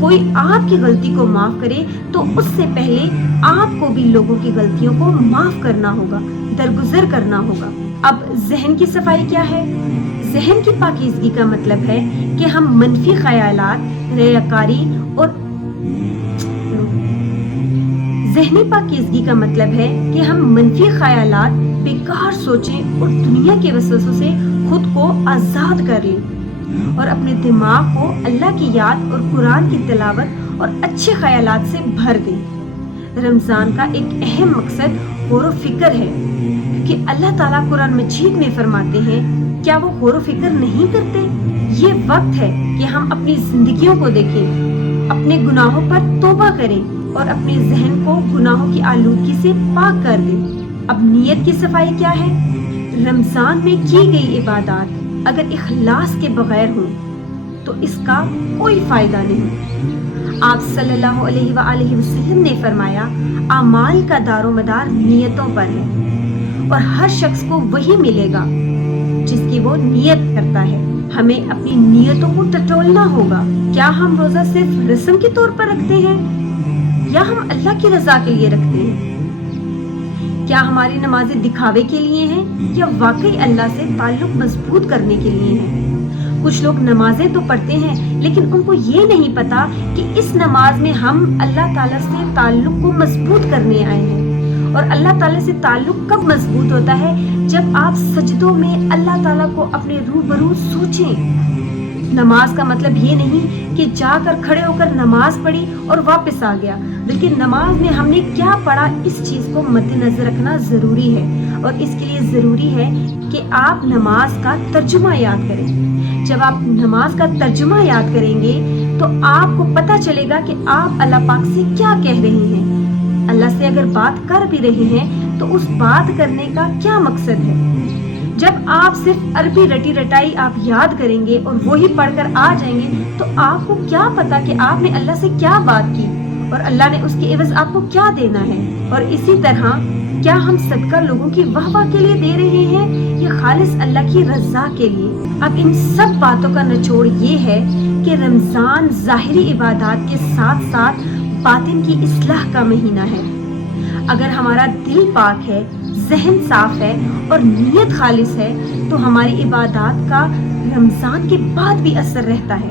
کوئی آپ کی غلطی کو معاف کرے تو اس سے پہلے آپ کو بھی لوگوں کی غلطیوں کو معاف کرنا ہوگا، درگزر کرنا ہوگا۔ اب ذہن کی صفائی کیا ہے؟ ذہن کی پاکیزگی کا مطلب ہے کہ ہم منفی خیالات، ریاکاری اور ذہنی پاکیزگی کا مطلب ہے کہ ہم منفی خیالات، بیکار سوچیں اور دنیا کے وسوسوں سے خود کو آزاد کر لیں اور اپنے دماغ کو اللہ کی یاد اور قرآن کی تلاوت اور اچھے خیالات سے بھر دیں۔ رمضان کا ایک اہم مقصد غور و فکر ہے، کہ اللہ تعالیٰ قرآن مجید میں فرماتے ہیں، کیا وہ غور و فکر نہیں کرتے؟ یہ وقت ہے کہ ہم اپنی زندگیوں کو دیکھیں، اپنے گناہوں پر توبہ کریں اور اپنے ذہن کو گناہوں کی آلودگی سے پاک کر دیں۔ اب نیت کی صفائی کیا ہے؟ رمضان میں کی گئی عبادات اگر اخلاص کے بغیر ہوں تو اس کا کوئی فائدہ نہیں۔ آپ صلی اللہ علیہ وآلہ وسلم نے فرمایا، اعمال کا دار و مدار نیتوں پر ہے اور ہر شخص کو وہی ملے گا جس کی وہ نیت کرتا ہے۔ ہمیں اپنی نیتوں کو ٹٹولنا ہوگا۔ کیا ہم روزہ صرف رسم کے طور پر رکھتے ہیں یا ہم اللہ کی رضا کے لیے رکھتے ہیں؟ کیا ہماری نمازیں دکھاوے کے لیے ہیں یا واقعی اللہ سے تعلق مضبوط کرنے کے لیے ہیں؟ کچھ لوگ نمازیں تو پڑھتے ہیں لیکن ان کو یہ نہیں پتا کہ اس نماز میں ہم اللہ تعالیٰ سے تعلق کو مضبوط کرنے آئے ہیں، اور اللہ تعالیٰ سے تعلق کب مضبوط ہوتا ہے؟ جب آپ سجدوں میں اللہ تعالیٰ کو اپنے روبرو سوچیں۔ نماز کا مطلب یہ نہیں کہ جا کر کھڑے ہو کر نماز پڑھی اور واپس آ گیا، بلکہ نماز میں ہم نے کیا پڑھا اس چیز کو مد نظر رکھنا ضروری ہے، اور اس کے لیے ضروری ہے کہ آپ نماز کا ترجمہ یاد کریں۔ جب آپ نماز کا ترجمہ یاد کریں گے تو آپ کو پتہ چلے گا کہ آپ اللہ پاک سے کیا کہہ رہے ہیں۔ اللہ سے اگر بات کر بھی رہے ہیں تو اس بات کرنے کا کیا مقصد ہے؟ جب آپ صرف عربی رٹی رٹائی آپ یاد کریں گے اور وہی پڑھ کر آ جائیں گے تو آپ کو کیا پتا کہ آپ نے اللہ سے کیا بات کی اور اللہ نے اس کے عوض آپ کو کیا دینا ہے۔ اور اسی طرح کیا ہم صدقہ لوگوں کی واہ واہ کے لیے دے رہے ہیں یا خالص اللہ کی رضا کے لیے؟ اب ان سب باتوں کا نچوڑ یہ ہے کہ رمضان ظاہری عبادات کے ساتھ ساتھ باطن کی اصلاح کا مہینہ ہے۔ اگر ہمارا دل پاک ہے، ذہن صاف ہے اور نیت خالص ہے تو ہماری عبادات کا رمضان کے بعد بھی اثر رہتا ہے۔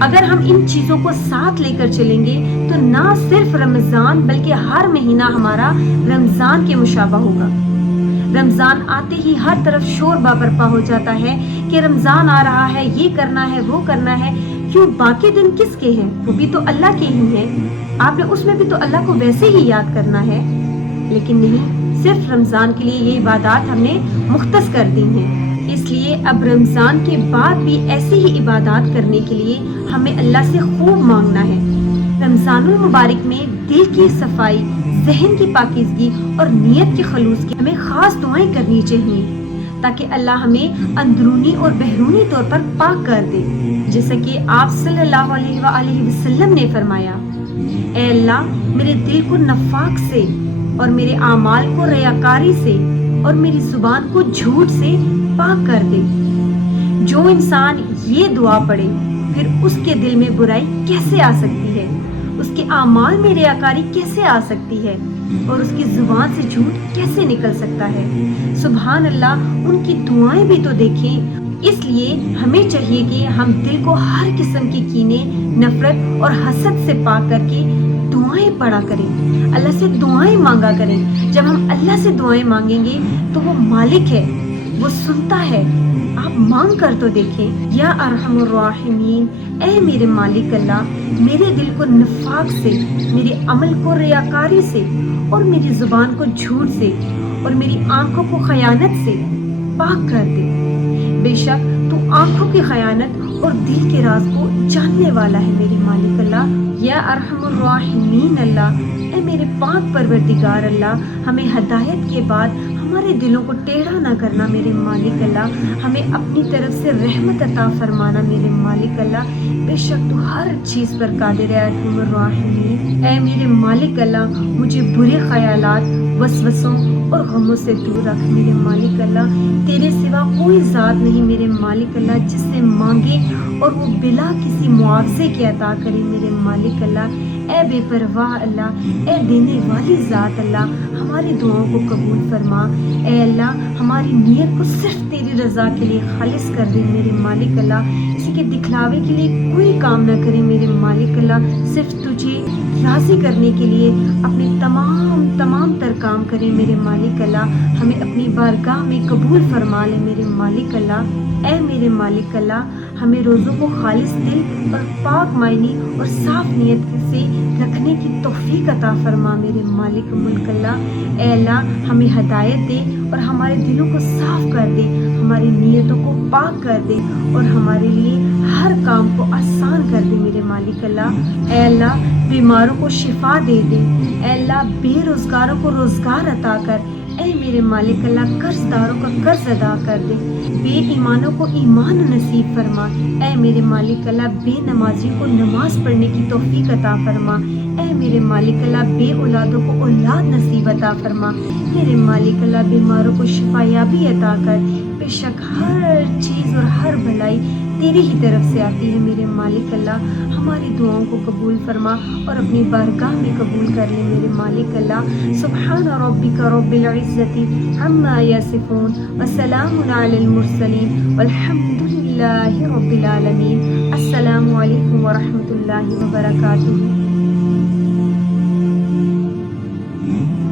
اگر ہم ان چیزوں کو ساتھ لے کر چلیں گے تو نہ صرف رمضان بلکہ ہر مہینہ ہمارا رمضان کے مشابہ ہوگا۔ رمضان آتے ہی ہر طرف شور برپا ہو جاتا ہے کہ رمضان آ رہا ہے، یہ کرنا ہے، وہ کرنا ہے۔ کیوں؟ باقی دن کس کے ہیں؟ وہ بھی تو اللہ کے ہی ہیں۔ آپ نے اس میں بھی تو اللہ کو ویسے ہی یاد کرنا ہے، لیکن نہیں، صرف رمضان کے لیے یہ عبادات ہم نے مختص کر دی ہیں۔ اس لیے اب رمضان کے بعد بھی ایسی ہی عبادات کرنے کے لیے ہمیں اللہ سے خوب مانگنا ہے۔ رمضان المبارک میں دل کی صفائی، ذہن کی پاکیزگی اور نیت کے خلوص کی ہمیں خاص دعائیں کرنی چاہیے تاکہ اللہ ہمیں اندرونی اور بیرونی طور پر پاک کر دے، جیسا کہ آپ صلی اللہ علیہ وآلہ وسلم نے فرمایا، اے اللہ میرے دل کو نفاق سے اور میرے اعمال کو ریاکاری سے اور میری زبان کو جھوٹ سے پاک کر دے۔ جو انسان یہ دعا پڑھے پھر اس کے دل میں برائی کیسے آ سکتی ہے، اس کے اعمال میں ریاکاری کیسے آ سکتی ہے اور اس کی زبان سے جھوٹ کیسے نکل سکتا ہے؟ سبحان اللہ، ان کی دعائیں بھی تو دیکھیں۔ اس لیے ہمیں چاہیے کہ ہم دل کو ہر قسم کے کینے، نفرت اور حسد سے پاک کر کے دعائیں پڑھا کریں، اللہ سے دعائیں مانگا کریں۔ جب ہم اللہ سے دعائیں مانگیں گے تو وہ مالک ہے، وہ سنتا ہے۔ آپ مانگ کر تو دیکھیں۔ یا ارحم الراحمین، اے میرے مالک اللہ، میرے دل کو نفاق سے، میرے عمل کو ریاکاری سے اور میری زبان کو جھوٹ سے اور میری آنکھوں کو خیانت سے پاک کر دے۔ بے شک تو آنکھوں کی خیانت اور دل کے راز کو جاننے والا ہے میرے مالک اللہ۔ یا ارحم الراحمین اللہ، اے میرے پاک پروردگار اللہ، ہمیں ہدایت کے بعد ہمارے دلوں کو ٹیڑھا نہ کرنا میرے مالک اللہ، ہمیں اپنی طرف سے رحمت عطا فرمانا میرے مالک اللہ، بے شک تو ہر چیز پر قادر ہے ارحم الراحمین۔ اے میرے مالک اللہ، مجھے برے خیالات، وسوسوں اور غموں سے دور رکھ میرے مالک اللہ، تیرے سوا کوئی ذات نہیں میرے مالک اللہ جس سے مانگے اور وہ بلا کسی معاوضے کے عطا کرے میرے مالک اللہ۔ اے بے پرواہ اللہ، اے دینے والی ذات اللہ، ہماری دعاؤں کو قبول فرما۔ اے اللہ، ہماری نیت کو صرف تیری رضا کے لیے خالص کر دے میرے مالک اللہ، کسی کے دکھلاوے کے لیے کوئی کام نہ کرے میرے مالک اللہ، صرف تجھے راضی کرنے کے لیے اپنے تمام تر کام کرے میرے مالک اللہ، ہمیں اپنی بارگاہ میں قبول فرما لے میرے مالک اللہ۔ اے میرے مالک اللہ، ہمیں روزوں کو خالص دل اور پاک معنی اور صاف نیت سے رکھنے کی توفیق عطا فرما میرے مالک ملک اللہ۔ اے اللہ، ہمیں ہدایت دے اور ہمارے دلوں کو صاف کر دے، ہماری نیتوں کو پاک کر دے اور ہمارے لیے ہر کام کو آسان کر دے میرے مالک اللہ۔ اے اللہ، بیماروں کو شفا دے دے، اے اللہ بے روزگاروں کو روزگار عطا کر، اے میرے مالک اللہ قرض داروں کا قرض ادا کر دے، بے ایمانوں کو ایمان نصیب فرما، اے میرے مالک اللہ بے نمازیوں کو نماز پڑھنے کی توفیق عطا فرما، اے میرے مالک اللہ بے اولادوں کو اولاد نصیب عطا فرما، میرے مالک اللہ بیماروں کو شفا یابی عطا کر، بے شک ہر چیز اور ہر بھلائی تیری ہی طرف سے آتی ہے میرے مالک اللہ، ہماری دعاؤں کو قبول فرما اور اپنی بارگاہ میں قبول کر لے میرے مالک اللہ۔ سبحان ربک رب العزت عما یصفون وسلام علی المرسلین والحمد للہ رب العالمین۔ السلام علیکم ورحمۃ اللہ وبرکاتہ۔